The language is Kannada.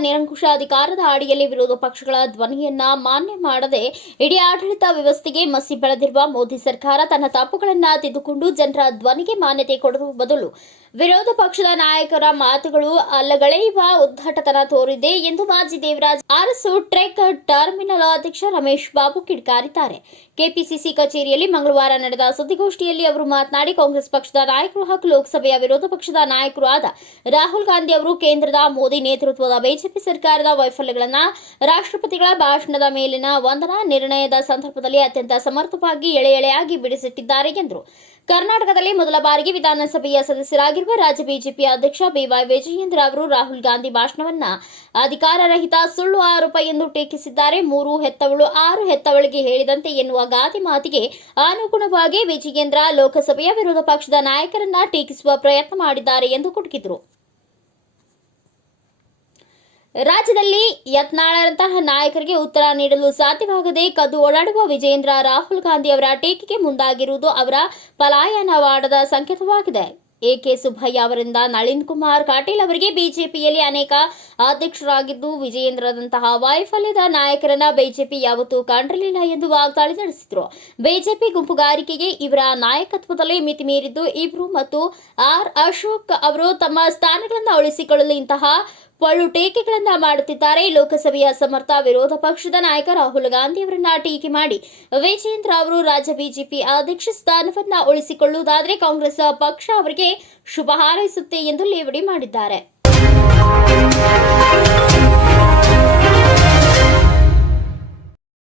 ನಿರಂಕುಶ ಅಧಿಕಾರದ ಅಡಿಯಲ್ಲಿ ವಿರೋಧ ಪಕ್ಷಗಳ ಧ್ವನಿಯನ್ನ ಮಾನ್ಯ ಮಾಡದೆ ಇಡೀ ಆಡಳಿತ ವ್ಯವಸ್ಥೆಗೆ ಮಸಿ ಬೆಳೆದಿರುವ ಮೋದಿ ಸರ್ಕಾರ ತನ್ನ ತಪ್ಪುಗಳನ್ನ ತಿದ್ದುಕೊಂಡು ಜನರ ಧ್ವನಿಗೆ ಮಾನ್ಯತೆ ಕೊಡುವ ಬದಲು ವಿರೋಧ ಪಕ್ಷದ ನಾಯಕರ ಮಾತುಗಳು ಅಲ್ಲಗಳೆಯುವ ಉದ್ದಟತನ ತೋರಿದೆ ಎಂದು ಮಾಜಿ ದೇವರಾಜ್ ಅರಸು ಟ್ರೆಕ್ ಟರ್ಮಿನಲ್ ಅಧ್ಯಕ್ಷ ರಮೇಶ್ ಬಾಬು ಕಿಡಿಕಾರಿದ್ದಾರೆ. ಕೆಪಿಸಿಸಿ ಕಚೇರಿಯಲ್ಲಿ ಮಂಗಳವಾರ ನಡೆದ ಸುದ್ದಿಗೋಷ್ಠಿಯಲ್ಲಿ ಅವರು ಮಾತನಾಡಿ, ಕಾಂಗ್ರೆಸ್ ಪಕ್ಷದ ನಾಯಕರು ಹಾಗೂ ಲೋಕಸಭೆಯ ವಿರೋಧ ಪಕ್ಷದ ನಾಯಕರು ಆದ ರಾಹುಲ್ ಗಾಂಧಿ ಅವರು ಕೇಂದ್ರದ ಮೋದಿ ನೇತೃತ್ವದ ಬಿಜೆಪಿ ಸರ್ಕಾರದ ವೈಫಲ್ಯಗಳನ್ನ ರಾಷ್ಟ್ರಪತಿಗಳ ಭಾಷಣದ ಮೇಲಿನ ವಂದನಾ ನಿರ್ಣಯದ ಸಂದರ್ಭದಲ್ಲಿ ಅತ್ಯಂತ ಸಮರ್ಥವಾಗಿ ಎಳೆ ಎಳೆಯಾಗಿ ಬಿಡಿಸಿಟ್ಟಿದ್ದಾರೆ ಎಂದರು. ಕರ್ನಾಟಕದಲ್ಲಿ ಮೊದಲ ಬಾರಿಗೆ ವಿಧಾನಸಭೆಯ ಸದಸ್ಯರಾಗಿರುವ ರಾಜ್ಯ ಬಿಜೆಪಿ ಅಧ್ಯಕ್ಷ ಬಿವೈ ವಿಜಯೇಂದ್ರ ಅವರು ರಾಹುಲ್ ಗಾಂಧಿ ಭಾಷಣವನ್ನ ಅಧಿಕಾರ ರಹಿತ ಸುಳ್ಳು ಆರೋಪ ಎಂದು ಟೀಕಿಸಿದ್ದಾರೆ. ಮೂರು ಹೆತ್ತವಳು, ಆರು ಹೆತ್ತವಳಿಗೆ ಹೇಳಿದಂತೆ ಎನ್ನುವ ಗಾದೆ ಮಾತಿಗೆ ಅನುಗುಣವಾಗಿ ವಿಜಯೇಂದ್ರ ಲೋಕಸಭೆಯ ವಿರೋಧ ಪಕ್ಷದ ನಾಯಕರನ್ನ ಟೀಕಿಸುವ ಪ್ರಯತ್ನ ಮಾಡಿದ್ದಾರೆ ಎಂದು ಕುಟುಕಿದರು. ರಾಜ್ಯದಲ್ಲಿ ಯತ್ನಾಳರಂತಹ ನಾಯಕರಿಗೆ ಉತ್ತರ ನೀಡಲು ಸಾಧ್ಯವಾಗದೆ ಕದ್ದು ಓಡಾಡುವ ವಿಜಯೇಂದ್ರ ರಾಹುಲ್ ಗಾಂಧಿ ಅವರ ಟೀಕೆಗೆ ಮುಂದಾಗಿರುವುದು ಅವರ ಪಲಾಯನವಾಡದ ಸಂಕೇತವಾಗಿದೆ. ಎಕೆ ಸುಬ್ಬಯ್ಯ ಅವರಿಂದ ನಳಿನ್ ಕುಮಾರ್ ಕಾಟೀಲ್ ಅವರಿಗೆ ಬಿಜೆಪಿಯಲ್ಲಿ ಅನೇಕ ಅಧ್ಯಕ್ಷರಾಗಿದ್ದು ವಿಜಯೇಂದ್ರದಂತಹ ವೈಫಲ್ಯದ ನಾಯಕರನ್ನ ಬಿಜೆಪಿ ಯಾವತ್ತೂ ಕಂಡಿರಲಿಲ್ಲ ಎಂದು ವಾಗ್ದಾಳಿ ನಡೆಸಿದರು. ಬಿಜೆಪಿ ಗುಂಪುಗಾರಿಕೆಗೆ ಇವರ ನಾಯಕತ್ವದಲ್ಲಿ ಮಿತಿ ಮೀರಿದ್ದು ಇಬ್ರು ಮತ್ತು ಆರ್ ಅಶೋಕ್ ಅವರು ತಮ್ಮ ಸ್ಥಾನಗಳನ್ನು ಉಳಿಸಿಕೊಳ್ಳಲು ಇಂತಹ ಪಳ್ಳು ಟೀಕೆಗಳನ್ನ ಮಾಡುತ್ತಿದ್ದಾರೆ. ಲೋಕಸಭೆಯ ಸಮರ್ಥ ವಿರೋಧ ಪಕ್ಷದ ನಾಯಕ ರಾಹುಲ್ ಗಾಂಧಿ ಅವರನ್ನ ಟೀಕೆ ಮಾಡಿ ವಿಜೇಂದ್ರ ಅವರು ರಾಜ್ಯ ಬಿಜೆಪಿ ಅಧ್ಯಕ್ಷ ಸ್ಥಾನವನ್ನ ಉಳಿಸಿಕೊಳ್ಳುವುದಾದರೆ ಕಾಂಗ್ರೆಸ್ ಪಕ್ಷ ಅವರಿಗೆ ಶುಭ ಹಾರೈಸುತ್ತೆ ಎಂದು ಲೇವಡಿ ಮಾಡಿದ್ದಾರೆ.